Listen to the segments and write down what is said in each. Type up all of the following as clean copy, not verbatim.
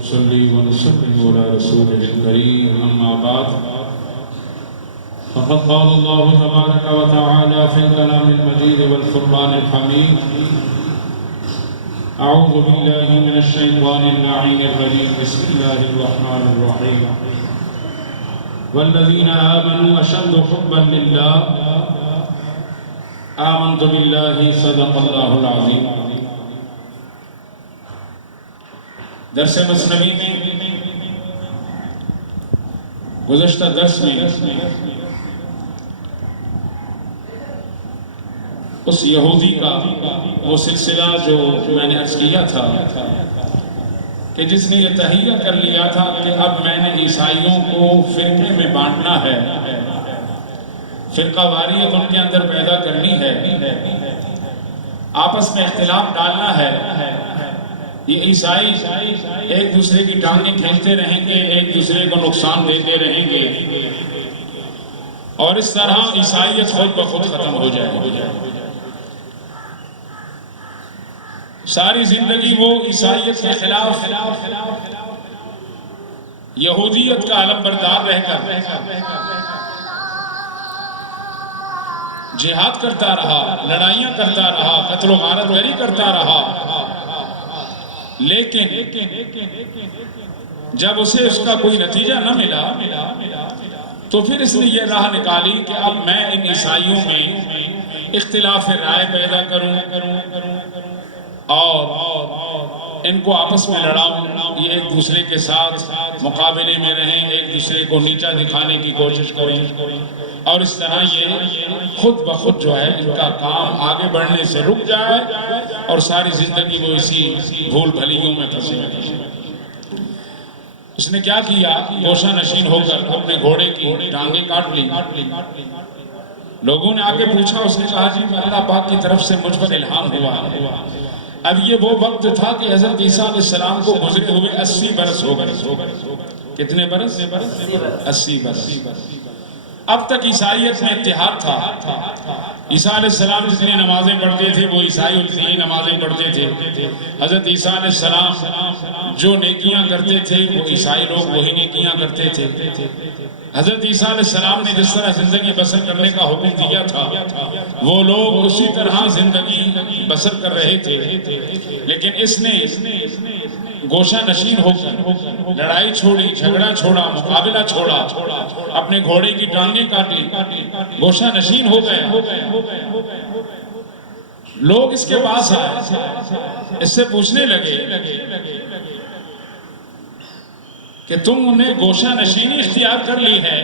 نصلي ونسلم على رسوله الكريم أما بعد فقد قال الله تبارك وتعالى في الكلام المجيد والفرقان الحميد أعوذ بالله من الشيطان اللعين الرجيم بسم الله الرحمن الرحيم والذين آمنوا أشد حبا لله آمنت بالله صدق الله العظيم. درس مثنوی میں گزشتہ درس میں اس یہودی کا وہ سلسلہ جو میں نے عرض کیا تھا کہ جس نے یہ تہیہ کر لیا تھا کہ اب میں نے عیسائیوں کو فرقے میں بانٹنا ہے، فرقہ واریت ان کے اندر پیدا کرنی ہے، آپس میں اختلاف ڈالنا ہے، یہ عیسائی ایک دوسرے کی ٹانگیں کھینچتے رہیں گے، ایک دوسرے کو نقصان دیتے رہیں گے اور اس طرح عیسائیت خود بخود ختم ہو جائے گی. ساری زندگی وہ عیسائیت کے خلاف یہودیت کا علم بردار رہ کر جہاد کرتا رہا، لڑائیاں کرتا رہا، قتل و غارت گری کرتا رہا، لیکن جب اسے اس کا کوئی نتیجہ نہ ملا تو پھر اس نے یہ راہ نکالی کہ اب میں ان عیسائیوں میں اختلاف رائے پیدا کروں اور ان کو آپس میں لڑاؤں، یہ ایک دوسرے کے ساتھ مقابلے میں رہیں، ایک دوسرے کو نیچا دکھانے کی کوشش کریں اور اس طرح یہ خود بخود جو ہے ان کا کام آگے بڑھنے سے رک جائے اور ساری زندگی وہ اسی بھول بھلیوں میں پھنسے. اس نے کیا کیا؟ گوشہ نشین ہو کر اپنے گھوڑے کی ٹانگیں کاٹ لی. لوگوں نے آگے پوچھا، اس نے کہا جی اللہ پاک کی طرف سے مجھ پر الہام ہوا. اب یہ وہ وقت تھا کہ حضرت عیسیٰ علیہ السلام کو گزرے ہوئے 80 برس ہو گئے. کتنے برس؟ 80 برس. اب تک عیسائیت میں اتحاد تھا. عیسیٰ علیہ السلام جتنی نمازیں پڑھتے تھے وہ عیسائی اتنی ہی نمازیں پڑھتے تھے. حضرت عیسیٰ علیہ السلام جو نیکیاں کرتے تھے وہ عیسائی لوگ وہی نیکیاں کرتے تھے. حضرت عیسیٰ علیہ السلام نے جس طرح زندگی بسر کرنے کا حکم دیا تھا وہ لوگ اسی طرح زندگی بسر کر رہے تھے، لیکن اس نے گوشہ نشین ہو کر لڑائی چھوڑی، جھگڑا چھوڑا، مقابلہ چھوڑا، اپنے گھوڑے کی ٹانگیں کاٹی، گوشہ نشین ہو گئے. لوگ اس کے پاس آئے، اس سے پوچھنے لگے کہ تم انہیں گوشہ نشینی اختیار کر لی ہے،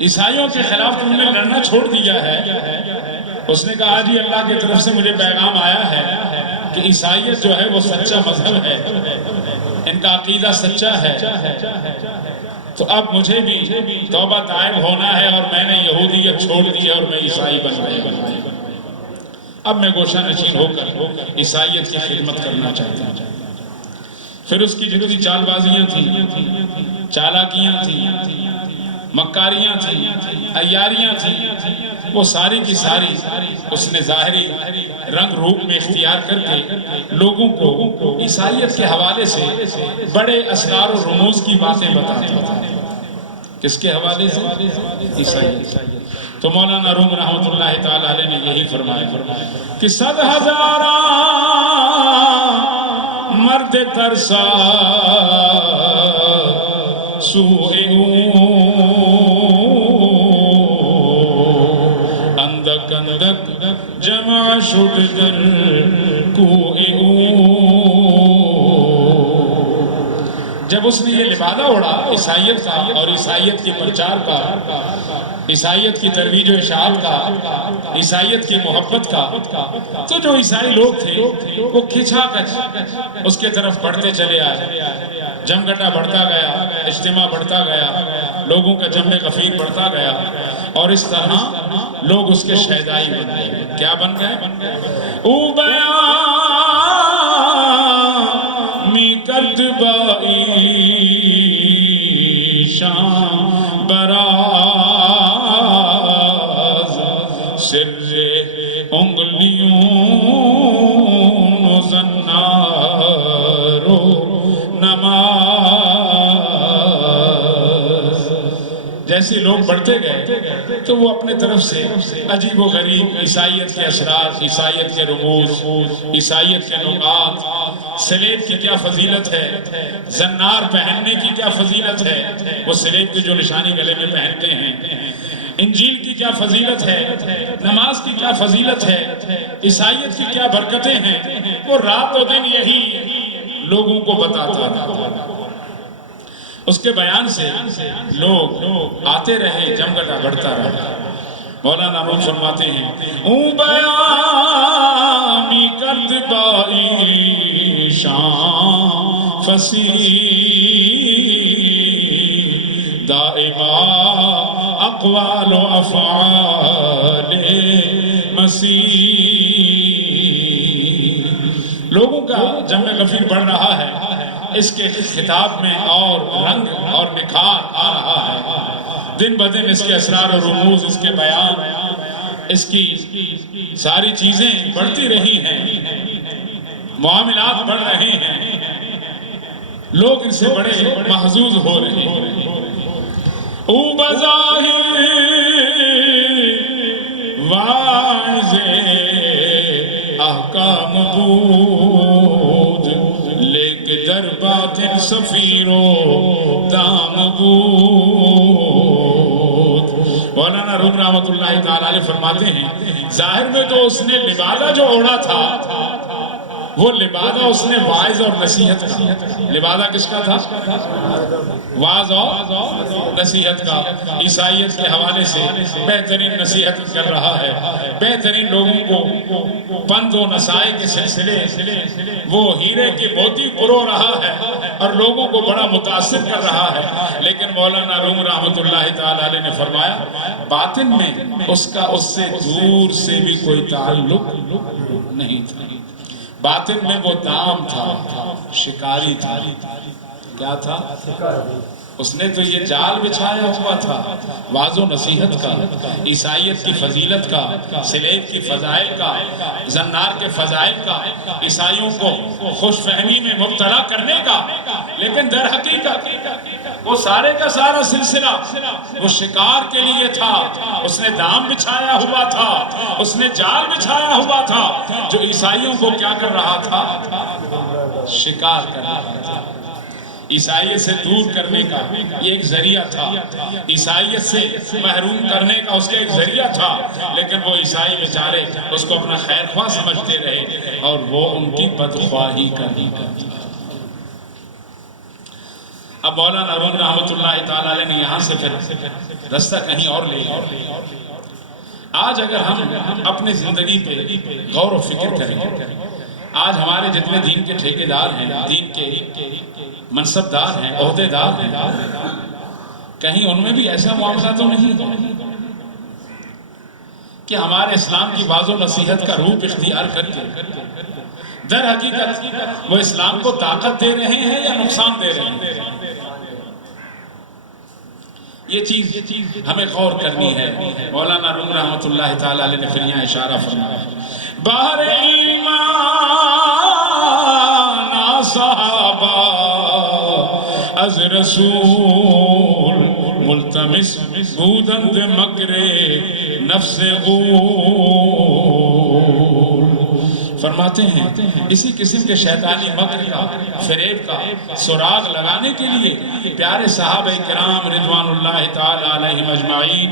عیسائیوں کے خلاف تم نے لڑنا چھوڑ دیا ہے. اس نے کہا جی اللہ کی طرف سے مجھے پیغام آیا ہے کہ عیسائیت جو ہے وہ سچا مذہب ہے، ان کا عقیدہ سچا ہے، تو اب مجھے بھی توبہ طائب ہونا ہے اور میں نے یہودیت چھوڑ دی ہے اور میں عیسائی بن گیا. اب میں گوشہ نشین ہو کر عیسائیت کی خدمت کرنا چاہتا ہوں. پھر اس کی جتنی چال بازیاں تھیں، چالاکیاں تھیں، مکاریاں تھیں، عیاریاں تھیں، وہ ساری کی ساری اس نے ظاہری رنگ روپ میں اختیار کر کے لوگوں کو عیسائیت کے حوالے سے بڑے اسرار و رموز کی باتیں بتاتا تھا. کس کے حوالے سے؟ عیسائیت. تو مولانا روم رحمت اللہ تعالی علیہ نے یہی فرمایا کہ 100,000 مرد ترسا سوئے اندک اندک جمع شد در کوئے. جب اس نے یہ لبادہ اڑا عیسائیت کا اور عیسائیت کے پرچار کا، عیسائیت کی ترویج و اشاعت کا، عیسائیت کی محبت کا، تو جو عیسائی لوگ تھے وہ کھچا کر اس کے طرف بڑھتے چلے آئے. جمگٹا بڑھتا گیا، اجتماع بڑھتا گیا، لوگوں کا جمع غفیر بڑھتا گیا اور اس طرح لوگ اس کے شہدائی بن گئے. کیا بن گئے؟ او بیان می کرد بائی شام براز سر انگلیوں زنار جیسے لوگ بڑھتے گئے تو وہ اپنے طرف سے عجیب و غریب عیسائیت کے اثرات، عیسائیت کے رموز، عیسائیت کے نکات، سلیب کی کیا فضیلت ہے، زنار پہننے کی کیا فضیلت ہے، وہ سلیب کی جو نشانی گلے میں پہنتے ہیں، انجیل کی کیا فضیلت ہے، نماز کی کیا فضیلت ہے، عیسائیت کی کیا برکتیں ہیں، وہ رات و دن یہی لوگوں کو بتاتا تھا۔ اس کے بیان سے لوگ آتے رہے، جمگٹا بڑھتا رہا۔ مولانا روم فرماتے ہیں اون بیامی کرد بائی شان فسی دائما اقوال و افعال مسیح۔ لوگوں کا جمع غفیر بڑھ رہا ہے، اس کے خطاب میں اور رنگ اور نکھار آ رہا ہے، دن بدن اس کے اسرار و رموز، اس کے بیان، اس کی ساری چیزیں بڑھتی رہی ہیں، معاملات بڑھ رہے ہیں، لوگ ان سے بڑے محظوظ ہو رہے ہیں۔ او بظاہر واعظ احکام بود، لیک در باطن سفیر و دام بود۔ مولانا روم رحمت اللہ تعالی علیہ فرماتے ہیں ظاہر میں تو اس نے لبادہ جو اوڑھا تھا، وہ لبادہ اس نے واعظ اور نصیحت کا، لبادہ کس کا تھا؟ واعظ اور نصیحت کا، عیسائیت کے حوالے سے بہترین نصیحت کر رہا ہے، بہترین لوگوں کو پند و نصائح کے سلسلے وہ ہیرے کی موتی پرو رہا ہے اور لوگوں کو بڑا متاثر کر رہا ہے۔ لیکن مولانا روم رحمت اللہ تعالی علیہ نے فرمایا باطن میں اس کا اس سے دور سے بھی کوئی تعلق نہیں تھا، باطن میں وہ دام تھا، شکاری تھا۔ کیا تھا؟ اس نے تو یہ جال بچھایا ہوا تھا واعظ و نصیحت کا، عیسائیت کی فضیلت کا، سلیب کی فضائل کا، زنار کے فضائل کا، عیسائیوں کو خوش فہمی میں مبتلا کرنے کا، لیکن در حقیقت وہ سارے کا سارا سلسلہ وہ شکار کے لیے تھا۔ اس نے دام بچھایا ہوا تھا، اس نے جال بچھایا ہوا تھا، جو عیسائیوں کو کیا کر رہا تھا؟ شکار کر رہا تھا۔ عیسائیت سے دور کرنے کا یہ ایک ذریعہ تھا، عیسائیت سے محروم کرنے کا اس کا ایک ذریعہ تھا، لیکن وہ عیسائی بیچارے اس کو اپنا خیر خواہ سمجھتے رہے اور وہ ان کی بدخواہی کرنی کرتی۔ اب مولانا روم رحمت اللہ تعالی علیہ نے یہاں سے پھر رستہ کہیں اور لے لیا۔ آج اگر ہم اپنے زندگی پہ غور و فکر کریں، آج ہمارے جتنے دین کے ٹھیکیدار ہیں، دین کے منصبدار ہیں، عہدیدار ہیں، کہیں ان میں بھی ایسا معاملہ تو نہیں کہ ہمارے اسلام کی واعظ و نصیحت کا روپ اختیار کر کے در حقیقت وہ اسلام کو طاقت دے رہے ہیں یا نقصان دے رہے ہیں؟ یہ چیز ہمیں غور کرنی ہے۔ مولانا روم رحمت اللہ تعالی علیہ نے پھر یہاں اشارہ فرمایا باہر ایمان صحابہ از رسول ملتمس بودند مکر نفس غول۔ فرماتے ہیں اسی قسم کے شیطانی مکر کا، فریب کا سراغ لگانے کے لیے پیارے صحابہ کرام رضوان اللہ تعالی علیہم اجمعین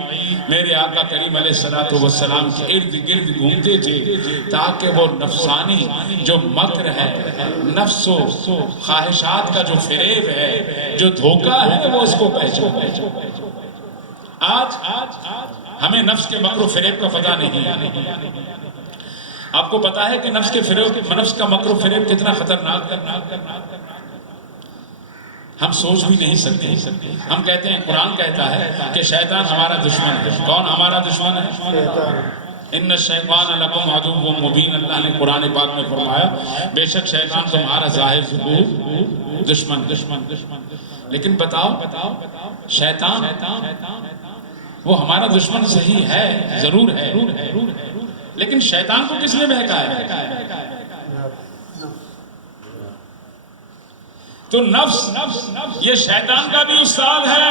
میرے آقا کریم علیہ السلام کے ارد گرد گھومتے تھے تاکہ وہ نفسانی جو مکر ہے، نفس و خواہشات کا جو فریب ہے، جو دھوکہ ہے، وہ اس کو پہچانے۔ آج ہمیں نفس کے مکر و فریب کا پتہ نہیں ہے۔ آپ کو پتا ہے کہ نفس کا مکر و فریب کتنا خطرناک ہے؟ ہم سوچ بھی نہیں سکتے۔ ہم کہتے ہیں، قرآن کہتا ہے کہ شیطان ہمارا دشمن ہے۔ کون ہمارا دشمن ہے؟ ان الشیطان لکم عدو مبین۔ اللہ نے قرآن پاک میں فرمایا بے شک شیطان تمہارا ظاہر ظہور دشمن۔ لیکن بتاؤ شیطان وہ ہمارا دشمن صحیح ہے، ضرور ہے، لیکن شیطان کو کس نے بہکایا ہے؟ تو نفس یہ شیطان کا بھی استاد ہے،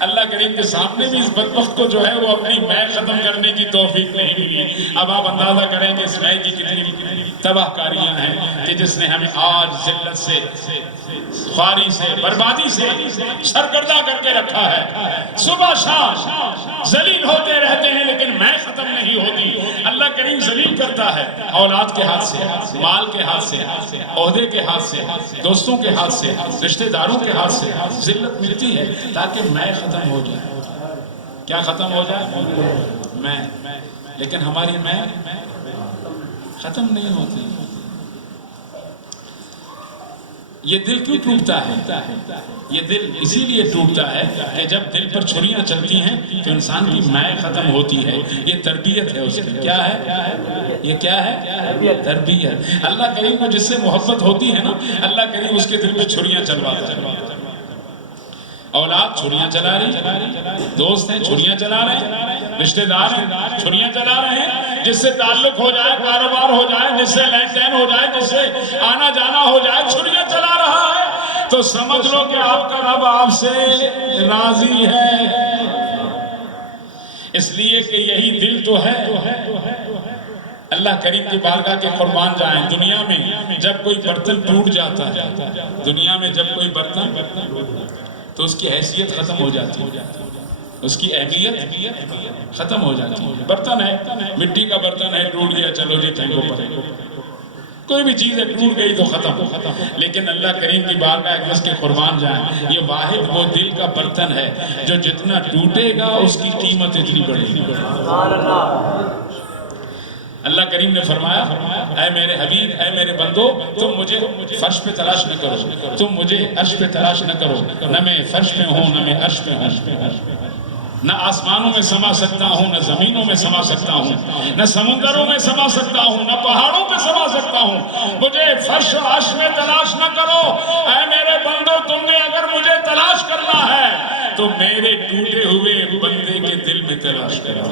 اللہ کریم کے سامنے بھی اس بدبخت کو جو ہے وہ اپنی میں ختم کرنے کی توفیق نہیں ملی. اب آپ اندازہ کریں کہ اس میں کی کتنی تباہ کاریاں ہیں کہ جس نے ہمیں آج ذلت سے، خواری سے، بربادی سے سرگردہ کر کے رکھا ہے. صبح شام ذلیل ہوتے رہتے ہیں لیکن میں ختم نہیں ہوتی. اللہ کریم ذلیل کرتا ہے اولاد کے ہاتھ سے، مال کے ہاتھ سے، عہدے کے ہاتھ سے، دوستوں کے ہاتھ سے، رشتہ داروں کے ہاتھ سے ذلت ملتی ہے تاکہ میں ختم ہو جائے. کیا ختم ہو جائے؟ میں. لیکن ہماری میں ختم نہیں ہوتی. یہ دل کیوں ٹوٹتا ہے؟ یہ دل اسی لیے ٹوٹتا ہے کہ جب دل پر چھریاں چلتی ہیں تو انسان کی میں ختم ہوتی ہے. یہ تربیت ہے اس کی. کیا ہے یہ؟ کیا ہے؟ تربیت. اللہ کریم کو جس سے محبت ہوتی ہے نا، اللہ کریم اس کے دل پہ چھریاں چلواتا ہے. اولاد چھریاں چلا رہی، دوست ہیں چھریاں چلا رہے ہیں، رشتہ دار ہیں چھریاں چلا رہے ہیں. جس سے تعلق ہو جائے، کاروبار ہو جائے، جس سے لین دین ہو جائے، جس سے آنا جانا ہو جائے، چھریاں چلا رہا ہے تو سمجھ لو کہ آپ کا رب آپ سے راضی ہے. اس لیے کہ یہی دل تو ہے. اللہ کریم کی بارگاہ کے قربان جائیں. دنیا میں جب کوئی برتن ٹوٹ جاتا ہے، دنیا میں جب کوئی برتن تو اس کی حیثیت ختم ہو جاتی ہے، اس کی اہمیت ختم ہو جاتی ہے. برتن ہے، مٹی کا برتن ہے، ٹوٹ گیا، چلو جی پھینکو پڑے. کوئی بھی چیز ہے ٹوٹ گئی تو ختم. لیکن اللہ کریم کی بارگاہ اس کے قربان جائیں، یہ واحد وہ دل کا برتن ہے جو جتنا ٹوٹے گا اس کی قیمت اتنی بڑھے گی. اللہ کریم نے فرمایا، اے میرے حبیب، اے میرے بندو، تم مجھے فرش پہ تلاش نہ کرو، تم مجھے عرش پہ تلاش نہ کرو. نہ میں فرش پہ ہوں، نہ میں عرش پہ ہوں. نہ آسمانوں میں سما سکتا ہوں، نہ زمینوں میں سما سکتا ہوں، نہ سمندروں میں سما سکتا ہوں، نہ پہاڑوں پہ سما سکتا ہوں. مجھے فرش و عرش میں تلاش نہ کرو. اے میرے بندو، تم نے اگر مجھے تلاش کرنا ہے تو میرے ٹوٹے ہوئے بندے کے دل میں تلاش کرو.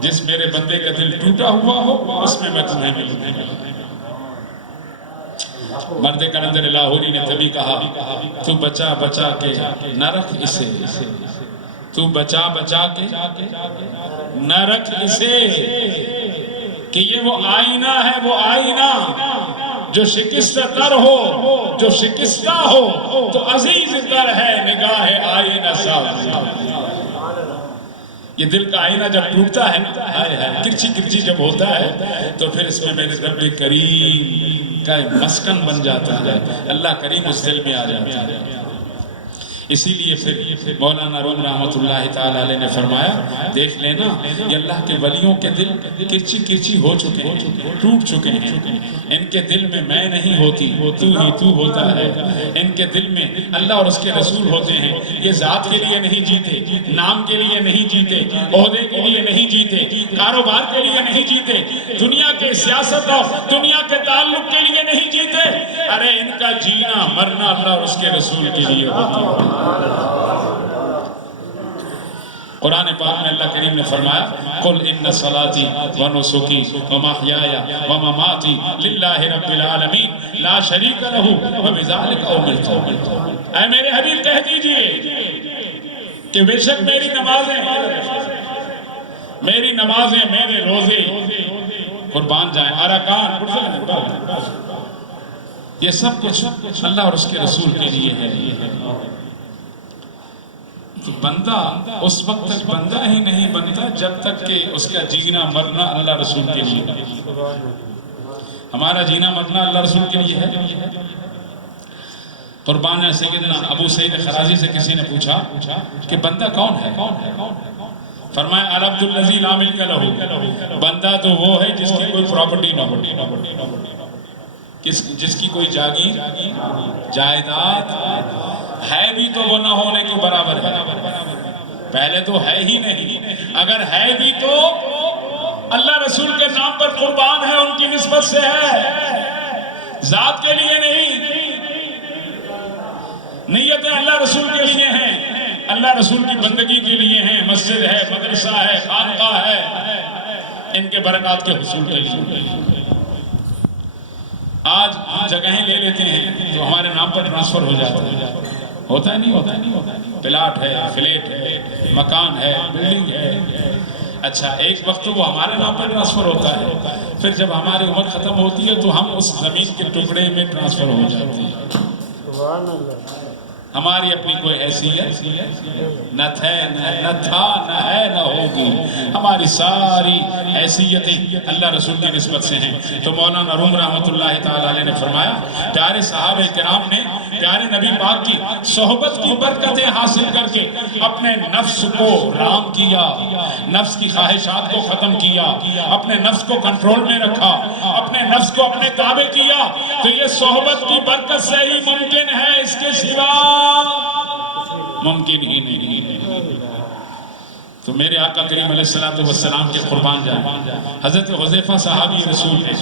جس میرے بندے کا دل ٹوٹا ہوا ہو اس میں تمہیں ملوں گا. مرد کلندر لاہوری نے تبھی کہا، تو بچا بچا کے نہ رکھ اسے، تو بچا بچا کے نہ رکھ اسے، کہ یہ وہ آئینہ ہے، وہ آئینہ جو شکستہ تر ہو، جو شکستہ ہو تو عزیز تر ہے نگاہ آئینہ ساز. یہ دل کا آئینہ جب ٹوٹتا ہے، کرچی کرچی جب ہوتا ہے تو پھر اس میں میرے رب کریم کا مسکن بن جاتا ہے. اللہ کریم اس دل میں آ جاتا ہے. اسی لیے پھر مولانا روم رحمت اللہ تعالی علیہ نے فرمایا، دیکھ لینا یہ اللہ کے ولیوں کے دل کرچی کرچی ہو چکے ہیں، ٹوٹ چکے ہیں. ان کے دل میں میں نہیں ہوتی، تو ہی تو ہوتا ہے. ان کے دل میں اللہ اور اس کے رسول ہوتے ہیں. یہ ذات کے لیے نہیں جیتے، نام کے لیے نہیں جیتے، عہدے کے لیے نہیں جیتے، کاروبار کے لیے نہیں جیتے، دنیا کے سیاست اور دنیا کے تعلق کے لیے نہیں جیتے. ارے ان کا جینا مرنا اللہ اور اس کے رسول کے لیے ہوتی ہے. قرآن پاک میں اللہ کریم نے فرمایا، قُلْ إِنَّ صَلَاتِي وَنُسُكِي وَمَحْيَايَ وَمَمَاتِي لِلَّهِ رَبِّ الْعَالَمِينَ لَا شَرِيكَ لَهُ وَبِذَلِكَ أُمِرْتُ. اے میرے حبیب کہہ دیجئے کہ بے شک میری نمازیں، میرے روزے قربان جائیں، ارکان، یہ سب کچھ اللہ اور اس کے رسول کے لیے ہے. تو بندہ اس وقت تک بندہ ہی نہیں بنتا جب تک کہ اس کا جینا مرنا اللہ رسول کے لیے. ہمارا جینا مرنا اللہ رسول کے لیے ہے. قربان سیدنا ابو سعید خرازی سے کسی نے پوچھا کہ بندہ کون ہے؟ فرمایا، العبد الذی لا ملک لہ، بندہ تو وہ ہے جس کی کوئی پراپرٹی نہ ہو، جس کی کوئی جاگیر جائیداد ہے بھی تو وہ نہ ہونے کے برابر ہے. پہلے تو ہے ہی نہیں، اگر ہے بھی تو اللہ رسول کے نام پر قربان ہے، ان کی نسبت سے ہے، ذات کے لیے نہیں. نیتیں اللہ رسول کے لیے ہیں، اللہ رسول کی بندگی کے لیے ہیں. مسجد ہے، مدرسہ ہے، خانقاہ ہے، ان کے برکات کے حصول کے لیے. آج جگہیں لے لیتے ہیں تو ہمارے نام پر ٹرانسفر ہو جاتا ہے، ہوتا ہے نہیں ہوتا؟ پلاٹ ہے، فلیٹ ہے، مکان ہے، بلڈنگ ہے. اچھا ایک وقت تو وہ ہمارے نام پر ٹرانسفر ہوتا ہے، پھر جب ہماری عمر ختم ہوتی ہے تو ہم اس زمین کے ٹکڑے میں ٹرانسفر ہو جاتے ہیں. سبحان اللہ. ہماری اپنی کوئی حیثیت نہ تھا نہ ہے نہ ہوگی. ہماری ساری حیثیتیں اللہ رسول کی نسبت سے ہیں. تو مولانا روم رحمۃ اللہ تعالی علیہ نے فرمایا پیارے صحابہ کرام نے پیارے نبی پاک کی صحبت کی برکتیں حاصل کر کے اپنے نفس کو رام کیا، نفس کی خواہشات کو ختم کیا، اپنے نفس کو کنٹرول میں رکھا، اپنے نفس کو اپنے تابع کیا. تو یہ صحبت کی برکت سے ہی ممکن ہے، اس کے سوا ممکن ہی نہیں. تو میرے آقا کریم علیہ السلام کے قربان جائیں. حضرت حذیفہ صحابی رسول ہیں،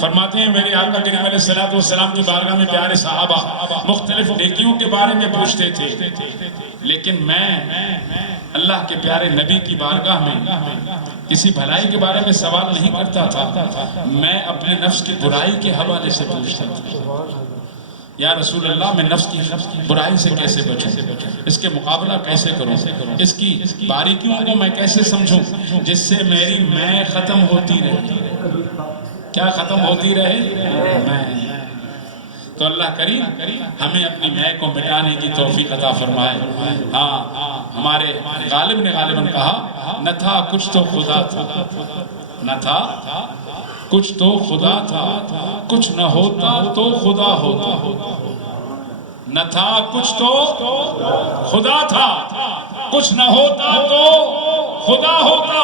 فرماتے ہیں میرے آقا کریم علیہ السلام کی بارگاہ میں پیارے صحابہ مختلف نیکیوں کے بارے میں پوچھتے تھے، لیکن میں اللہ کے پیارے نبی کی بارگاہ میں کسی بھلائی کے بارے میں سوال نہیں کرتا تھا، میں اپنے نفس کی برائی کے حوالے سے پوچھتا تھا. یا رسول اللہ میں نفس کی برائی سے کیسے بچوں، اس کے مقابلہ کیسے کروں، اس کی باریکیوں کو میں کیسے سمجھوں جس سے میری میں ختم ہوتی رہے. کیا ختم ہوتی رہے؟ میں. تو اللہ کریم ہمیں اپنی میں کو مٹانے کی توفیق عطا فرمائے. ہاں ہمارے غالب نے غالباً کہا نہ تھا کچھ تو خدا تھا، نہ تھا کچھ تو خدا تھا، کچھ نہ ہوتا تو خدا ہوتا. نہ تھا کچھ تو خدا تھا، کچھ نہ ہوتا تو خدا ہوتا.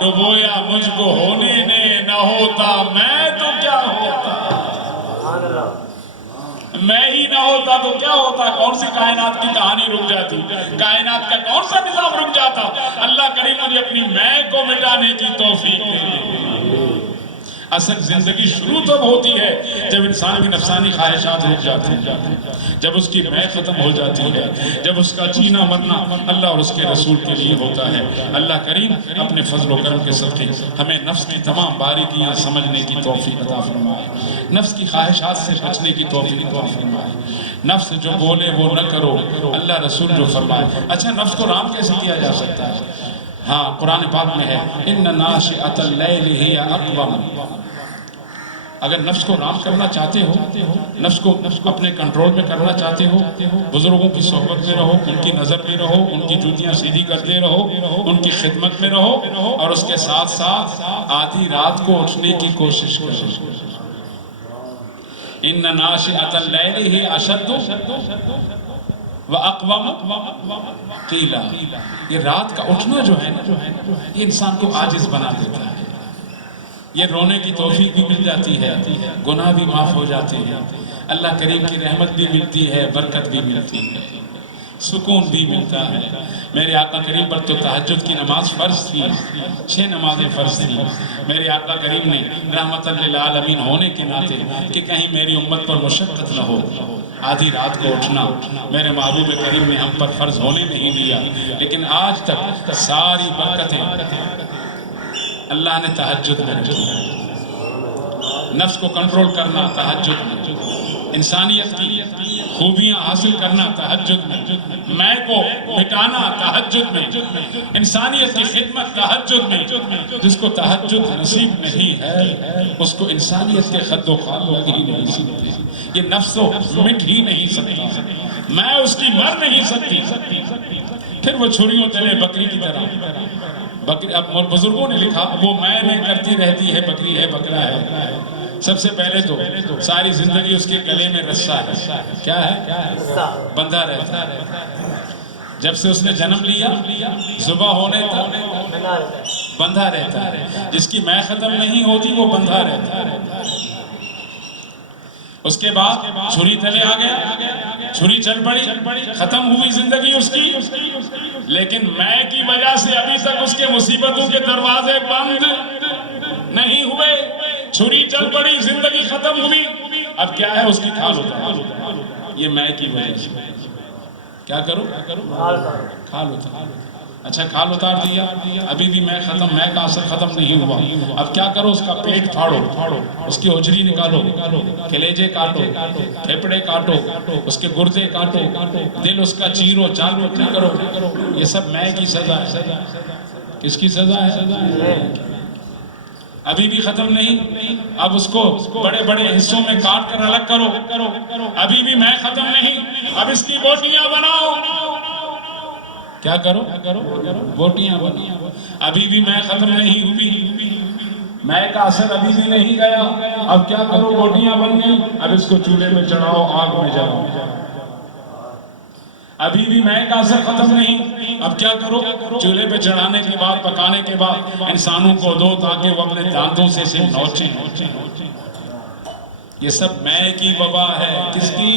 ڈبویا مجھ کو ہونے نے نہ ہوتا میں تو کیا ہوتا. میں ہی نہ ہوتا تو کیا ہوتا. کون سی کائنات کی کہانی رک جاتی، کائنات کا کون سا نظام رک جاتا. اللہ کریم مجھے اپنی میں کو مٹانے کی توفیق دے. اصل زندگی شروع تب ہوتی ہے جب انسان کی نفسانی خواہشات رک جاتی ہیں، جب اس کی میں ختم ہو جاتی ہے، جب اس کا جینا مرنا اللہ اور اس کے رسول کے لیے ہوتا ہے. اللہ کریم اپنے فضل و کرم کے صدقے ہمیں نفس کی تمام باریکیاں سمجھنے کی توفیق عطا فرمائے، نفس کی خواہشات سے بچنے کی توفیق عطا فرمائے. نفس جو بولے وہ نہ کرو، اللہ رسول جو فرمائے. اچھا نفس کو رام کیسے کیا جا سکتا ہے؟ ہاں قرآن پاک میں ہے ان ناشئۃ اللیل ہی اقوم. اگر نفس کو رام کرنا چاہتے ہو، نفس کو اپنے کنٹرول میں کرنا چاہتے ہو، بزرگوں کی صحبت میں رہو، ان کی نظر میں رہو، ان کی جوتیاں سیدھی کرتے رہو، ان کی خدمت میں رہو، اور اس کے ساتھ ساتھ آدھی رات کو اٹھنے کی کوشش کرو. ان ناشئۃ اللیل ہی اشد وَأَقْوَمُ قِيلًا. یہ رات کا اٹھنا جو ہے یہ انسان کو عاجز بنا دیتا ہے. یہ رونے کی توفیق بھی مل جاتی ہے، گناہ بھی معاف ہو جاتے ہیں، اللہ کریم کی رحمت بھی ملتی ہے، برکت بھی ملتی ہے، سکون بھی ملتا ہے. میرے آقا کریم پر تو تہجد کی نماز فرض تھی، 6 نمازیں فرض تھیں. میرے آقا کریم نے رحمت للعالمین ہونے کے ناطے کہ کہیں میری امت پر مشقت نہ ہو، آدھی رات کو اٹھنا میرے محبوب کریم نے ہم پر فرض ہونے نہیں دیا. لیکن آج تک ساری برکتیں اللہ نے تہجد میں رکھی. نفس کو کنٹرول کرنا تہجد میں، انسانیت کی خوبیاں حاصل کرنا تہجد میں کو مٹانا تہجد میں، انسانیت کی خدمت تہجد میں. جس کو تہجد نصیب نہیں ہے اس کو انسانیت کے خد و خال لگ ہی نہیں سکتی. یہ نفس تو مٹ ہی نہیں سکتا، میں اس کی مر نہیں سکتی. پھر وہ چھریوں تلے بکری کی طرح، بکری اب بزرگوں نے لکھا وہ میں کرتی رہتی ہے، بکری ہے بکرا ہے. سب سے پہلے تو ساری زندگی اس کے گلے میں رسہ ہے. کیا ہے؟ بندھا رہتا ہے. جب سے اس نے جنم لیا صبح ہونے تک بندھا رہتا ہے. جس کی میں ختم نہیں ہوتی وہ بندھا رہتا ہے. اس کے بعد چھری تلے آ گیا، چھری چل پڑی، ختم ہوئی زندگی اس کی. لیکن میں کی وجہ سے ابھی تک اس کے مصیبتوں کے دروازے بند نہیں ہوئے. چھری چل پڑی، زندگی ختم ہوئی. اب کیا ہے؟ اس کی کھال اتار. یہ میں کی وجہ سے کیا کروں؟ کھال اتار. اچھا کھال اتار دیا، ابھی بھی میں ختم، میں کا اثر ختم نہیں ہوا، اب کیا کرو؟ اس کا پیٹ پھاڑو، اس کی ہوجری نکالو، کلیجے کاٹو، پھیپڑے کاٹو، اس کے گردے کاٹو، دل اس کا چیرو، جان پٹی کرو، یہ سب میں کی سزا ہے۔ کس کی سزا ہے؟ ابھی بھی ختم نہیں، اب اس کو بڑے بڑے حصوں میں کاٹ کر الگ کرو، ابھی بھی میں ختم نہیں، اب اس کی بوٹیاں بناؤ، کیا کرو؟ بوٹیاں بناؤ، ابھی بھی میں ختم نہیں ہوئی، میں کا اثر ابھی بھی نہیں گیا، اب کیا کرو؟ بوٹیاں بن گئی، اب اس کو چولہے میں چڑھاؤ، آگ میں جلاؤ، ابھی بھی میں کا اثر ختم نہیں، اب کیا کرو؟ چولہے پہ چڑھانے کے بعد، پکانے کے بعد انسانوں کو دو تاکہ وہ اپنے دانتوں سے اسے نوچیں۔ یہ سب میں کی وبا ہے، کس کی؟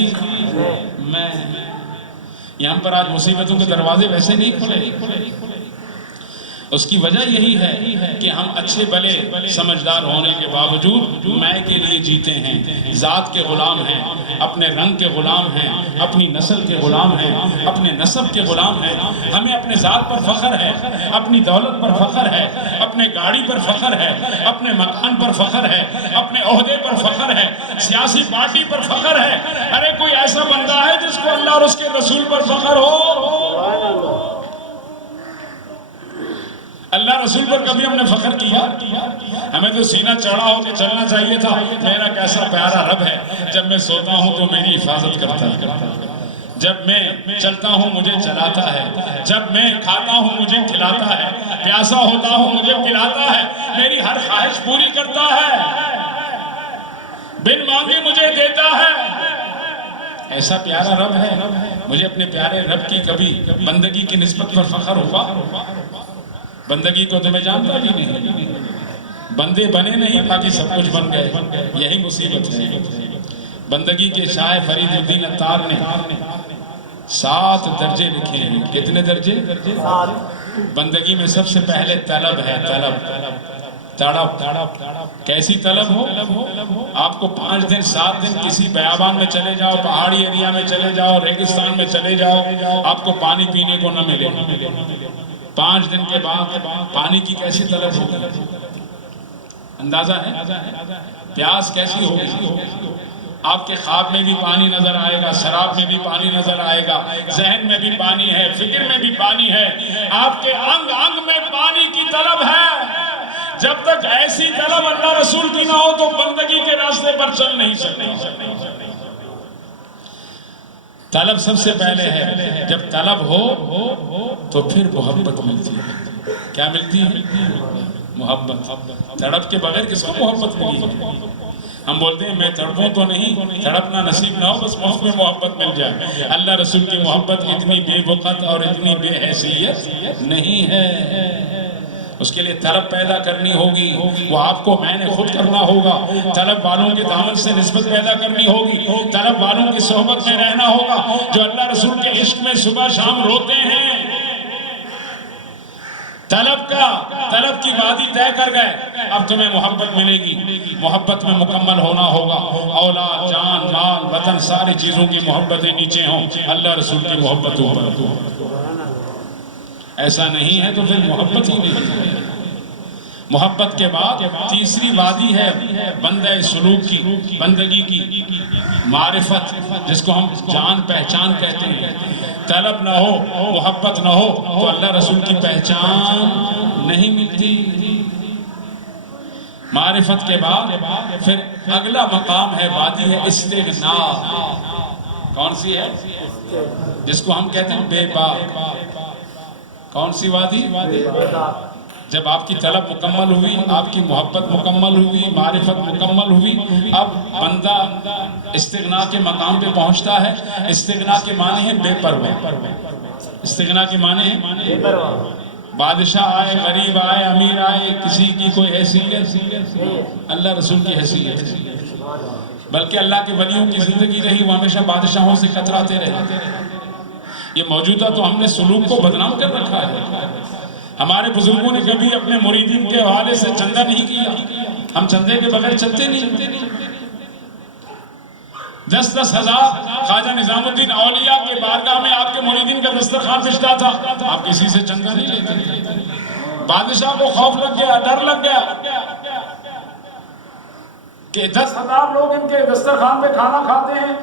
میں۔ یہاں پر آج مصیبتوں کے دروازے ویسے نہیں کھلے، اس کی وجہ یہی ہے کہ ہم اچھے بلے سمجھدار ہونے کے باوجود میں کے لیے جیتے ہیں، ذات کے غلام ہیں، اپنے رنگ کے غلام ہیں، اپنی نسل کے غلام ہیں، اپنے نسب کے غلام ہیں۔ ہمیں اپنے ذات پر فخر ہے، اپنی دولت پر فخر ہے، اپنے گاڑی پر فخر ہے، اپنے مکان پر فخر ہے، اپنے عہدے پر فخر ہے، سیاسی پارٹی پر فخر ہے۔ ارے کوئی ایسا بندہ ہے جس کو اللہ اور اس کے رسول پر فخر ہو؟ اللہ رسول پر کبھی ہم نے فخر کیا؟ ہمیں تو سینہ چڑھا ہو کے چلنا چاہیے تھا، میرا کیسا پیارا رب ہے، جب میں سوتا ہوں تو میری حفاظت کرتا ہے، جب میں چلتا ہوں مجھے چلاتا ہے، جب میں کھاتا ہوں مجھے کھلاتا ہے، پیاسا ہوتا ہوں مجھے پلاتا ہے، میری ہر خواہش پوری کرتا ہے، بن مانگے مجھے دیتا ہے۔ ایسا پیارا رب ہے، مجھے اپنے پیارے رب کی کبھی بندگی کی نسبت پر فخر ہوا؟ بندگی کو تمہیں جانتا بھی نہیں، بندے بنے نہیں باقی سب کچھ بن گئے، یہی مصیبت ہے۔ بندگی کے شاہ فرید الدین عطار نے 7 درجے لکھے ہیں۔ کتنے درجے؟ بندگی میں سب سے پہلے طلب ہے، تڑپ۔ کیسی طلب ہو؟ آپ کو 5 دن 7 دن کسی بیابان میں چلے جاؤ، پہاڑی ایریا میں چلے جاؤ، ریگستان میں چلے جاؤ، آپ کو پانی پینے کو نہ ملے، 5 دن کے بعد پانی کی کیسی طلب ہوگی؟ اندازہ ہے؟ پیاس کیسی ہوگی؟ آپ کے خواب میں بھی پانی نظر آئے گا، شراب میں بھی پانی نظر آئے گا، ذہن میں بھی پانی ہے، فکر میں بھی پانی ہے، آپ کے انگ انگ میں پانی کی طلب ہے۔ جب تک ایسی طلب اللہ رسول کی نہ ہو تو بندگی کے راستے پر چل نہیں سکتے۔ طلب سب سے پہلے ہے، جب طلب ہو تو پھر محبت ملتی ہے۔ کیا ملتی ہے؟ محبت۔ تڑپ کے بغیر کس کو محبت ملی؟ ہم بولتے ہیں میں تڑپوں تو نہیں، تڑپنا نصیب نہ ہو، بس مفت میں محبت مل جائے۔ اللہ رسول کی محبت اتنی بے وقت اور اتنی بے حیثیت نہیں ہے۔ اس کے لیے طلب پیدا کرنی ہوگی، وہ آپ کو میں نے خود کرنا ہوگا، طلب والوں کے دامن سے نسبت پیدا کرنی ہوگی، طلب والوں کی صحبت میں رہنا ہوگا، جو اللہ رسول کے عشق میں صبح شام روتے ہیں۔ طلب کی وادی طے کر گئے، اب تمہیں محبت ملے گی، محبت میں مکمل ہونا ہوگا، اولاد، جان، مال، وطن، ساری چیزوں کی محبتیں نیچے ہوں، اللہ رسول کی محبت اوپر۔ ایسا نہیں ہے تو پھر محبت ہی نہیں۔ محبت کے بعد تیسری وادی ہے بندہ سلوک کی، بندگی کی، معرفت، جس کو ہم جان پہچان کہتے ہیں۔ طلب نہ ہو، محبت نہ ہو تو اللہ رسول کی پہچان نہیں ملتی۔ معرفت کے بعد پھر اگلا مقام ہے، وادی ہے استغنا۔ کون سی ہے؟ جس کو ہم کہتے ہیں بے باک۔ کون سی وادی؟ جب آپ کی طلب مکمل ہوئی، آپ کی محبت مکمل ہوئی، معرفت مکمل ہوئی، اب بندہ استغنا کے مقام پہ پہنچتا ہے۔ استغنا کے معنی ہے بے پرواہ۔ استغنا کے معنی ہے بادشاہ آئے، غریب آئے، امیر آئے، کسی کی کوئی حیثیت، اللہ رسول کی حیثیت ہے۔ بلکہ اللہ کے ولیوں کی زندگی رہی، وہ ہمیشہ بادشاہوں سے کتراتے رہے۔ یہ موجودہ تو ہم نے سلوک کو بدنام کر رکھا ہے۔ ہمارے بزرگوں نے کبھی اپنے مریدین کے حوالے سے چندہ نہیں کیا، ہم چندے کے بغیر چلتے نہیں۔ 10,000 خواجہ نظام الدین اولیاء کے بارگاہ میں آپ کے مریدین کا دسترخوان بچتا تھا، آپ کسی سے چندہ نہیں لیتے. بادشاہ کو خوف لگ گیا، ڈر لگ گیا کہ 10,000 لوگ ان کے دسترخوان پہ کھانا کھاتے ہیں،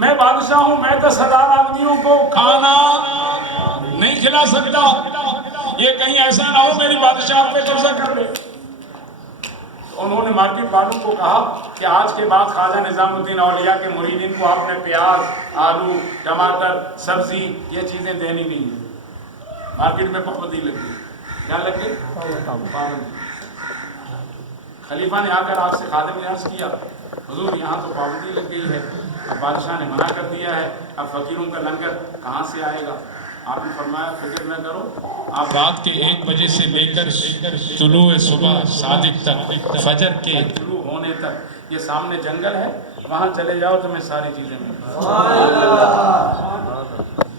میں بادشاہ ہوں، میں 10,000 آدمیوں کو کھانا نہیں کھلا سکتا، یہ کہیں ایسا نہ ہو میری بادشاہ پہ قبضہ کر لے. انہوں نے مارکیٹ والوں کو کہا کہ آج کے بعد خواجہ نظام الدین اولیاء کے مریدین کو آپ نے پیاز، آلو، ٹماٹر، سبزی یہ چیزیں دینی نہیں ہیں. مارکیٹ میں پابندی لگ گئی. کیا لگ گئی؟ پابندی. خلیفہ نے آ کر آپ سے خادم نے عرض کیا حضور یہاں تو پابندی لگ گئی ہے، اب بادشاہ نے منع کر دیا ہے، اب فقیروں کا لنگر کہاں سے آئے گا؟ آپ نے فرمایا فکر نہ کرو، آپ رات کے 1 بجے سے لے کر طلوع صبح صادق تک، فجر کے طلوع ہونے تک یہ سامنے جنگل ہے، وہاں چلے جاؤ تمہیں ساری چیزیں مل.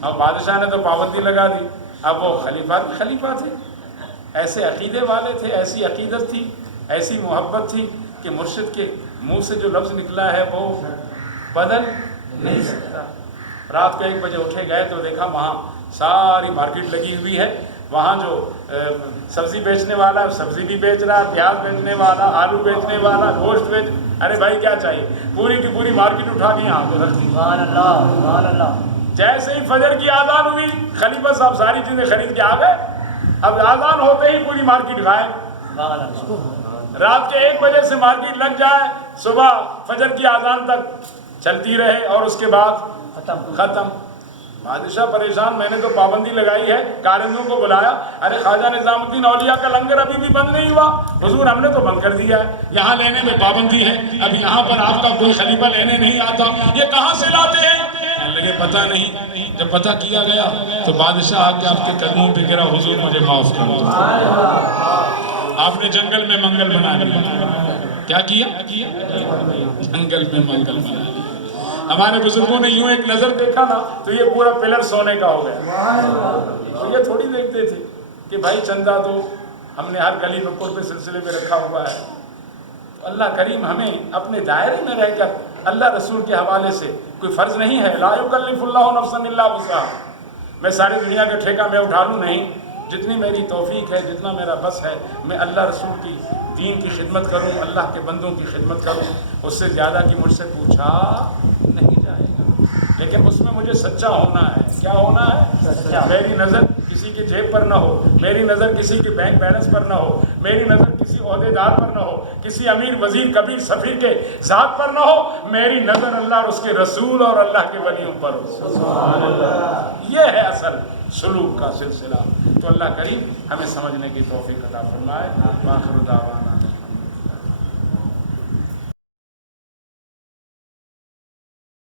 اب بادشاہ نے تو پابندی لگا دی. اب وہ خلیفہ تھے، ایسے عقیدے والے تھے، ایسی عقیدت تھی، ایسی محبت تھی کہ مرشد کے منہ سے جو لفظ نکلا ہے وہ بدل نہیں سکتا. رات کو 1 بجے اٹھے گئے تو دیکھا وہاں ساری مارکیٹ لگی ہوئی ہے، وہاں جو سبزی بیچنے والا سبزی بھی بیچ رہا، پیاز بیچنے والا، آلو بیچنے والا، گوشت بیچ، ارے بھائی کیا چاہیے، پوری کی پوری مارکیٹ اٹھا کے یہاں پہ رکھ دی. سبحان اللہ سبحان اللہ. جیسے ہی فجر کی آذان ہوئی خلیفہ صاحب ساری چیزیں خرید کے آ گئے. اب آذان ہوتے ہی پوری مارکیٹ غائب. رات کے 1 بجے سے مارکیٹ لگ جائے، صبح فجر کی آذان تک چلتی رہے اور اس کے بعد ختم. بادشاہ پریشان، میں نے تو پابندی لگائی ہے، کارندوں کو بلایا، ارے خواجہ نظام الدین اولیاء کا لنگر ابھی بھی بند نہیں ہوا. حضور ہم نے تو بند کر دیا ہے، یہاں لینے میں پابندی ہے، اب یہاں پر آپ کا کوئی خلیفہ لینے نہیں آتا، یہ کہاں سے لاتے ہیں؟ کہنے لگے پتہ نہیں. جب پتہ کیا گیا تو بادشاہ آ کے آپ کے قدموں پہ گرا، حضور مجھے معاف کر دو. آپ نے جنگل میں منگل بنا لیا. کیا کیا؟ جنگل میں منگل بنا لیا. ہمارے بزرگوں نے یوں ایک نظر دیکھا نا تو یہ پورا پلر سونے کا ہو گیا. تو یہ تھوڑی دیکھتے تھے کہ بھائی چندہ تو ہم نے ہر گلی نکڑ پہ سلسلے میں رکھا ہوا ہے. اللہ کریم ہمیں اپنے دائرے میں رہ کر اللہ رسول کے حوالے سے کوئی فرض نہیں ہے. لا یکلف اللہ نفسا الا وسعها. میں ساری دنیا کا ٹھیکہ میں اٹھا لوں نہیں، جتنی میری توفیق ہے، جتنا میرا بس ہے، میں اللہ رسول کی دین کی خدمت کروں، اللہ کے بندوں کی خدمت کروں. اس سے زیادہ کی مجھ سے پوچھا نہیں جائے گا، لیکن اس میں مجھے سچا ہونا ہے. کیا ہونا ہے؟ سچا. میری نظر کسی کی جیب پر نہ ہو، میری نظر کسی کے بینک بیلنس پر نہ ہو، میری نظر کسی عہدے دار پر نہ ہو، کسی امیر وزیر کبیر سفیر کے ذات پر نہ ہو، میری نظر اللہ اور اس کے رسول اور اللہ کے ولیوں پر ہو. سبحان اللہ. یہ ہے اصل سلوک کا سلسلہ. تو اللہ کریم ہمیں سمجھنے کی توفیق عطا فرمائے. آخر دعوانا